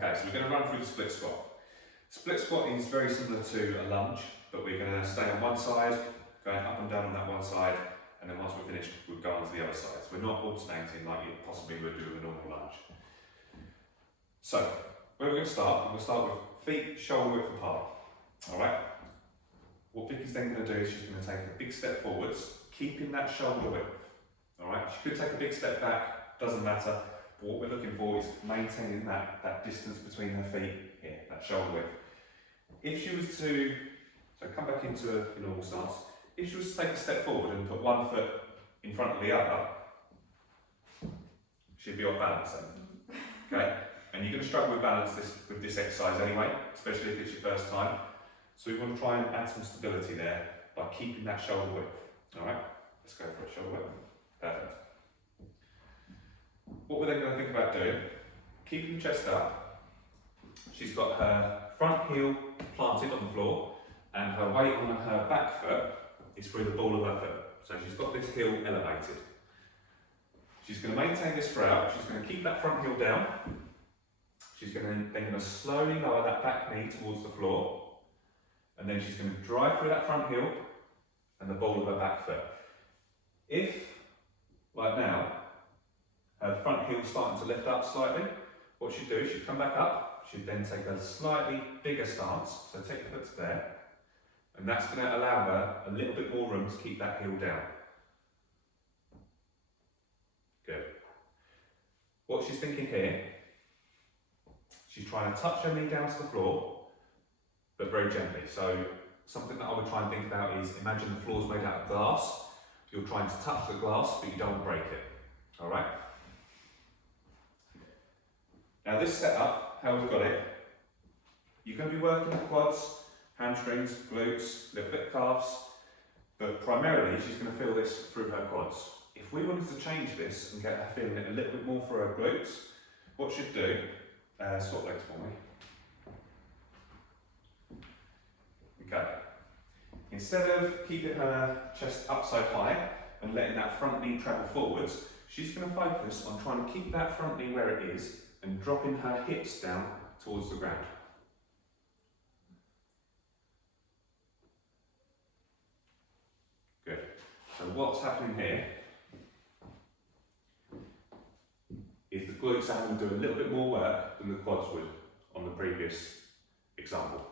Okay, so we're going to run through the split squat. Split squat is very similar to a lunge, but we're going to stay on one side, going up and down on that one side, and then once we're finished, we'll go on to the other side. So we're not alternating like you possibly would do with a normal lunge. So, where we're going to start with feet shoulder width apart. Alright? What Vicky's then going to do is she's going to take a big step forwards, keeping that shoulder width. Alright? She could take a big step back, doesn't matter. But what we're looking for is maintaining that distance between her feet here, that shoulder width. If she was to, so come back into a normal stance, if she was to take a step forward and put one foot in front of the other, she'd be off balance then. Okay? And you're going to struggle with balance with this exercise anyway, especially if it's your first time. So we want to try and add some stability there by keeping that shoulder width. Alright? Let's go for it, shoulder width. Perfect. What we're then going to think about doing, keeping the chest up, she's got her front heel planted on the floor and her weight on her back foot is through the ball of her foot. So she's got this heel elevated. She's going to maintain this throughout. She's going to keep that front heel down. She's then going to slowly lower that back knee towards the floor. And then she's going to drive through that front heel and the ball of her back foot. If, like now, her front heel starting to lift up slightly, what she'd do is she'd come back up, she'd then take a slightly bigger stance, so take the foot to there, and that's going to allow her a little bit more room to keep that heel down. Good. What she's thinking here, she's trying to touch her knee down to the floor, but very gently. So something that I would try and think about is, imagine the floor's made out of glass, you're trying to touch the glass, but you don't break it. Alright? Now this setup, how we've got it, you're going to be working the quads, hamstrings, glutes, a little bit calves, but primarily she's going to feel this through her quads. If we wanted to change this and get her feeling it a little bit more for her glutes, what she'd do, swap legs for me. Okay. Instead of keeping her chest up so high and letting that front knee travel forwards, she's going to focus on trying to keep that front knee where it is and dropping her hips down towards the ground. Good. So what's happening here is the glutes are having to do a little bit more work than the quads would on the previous example.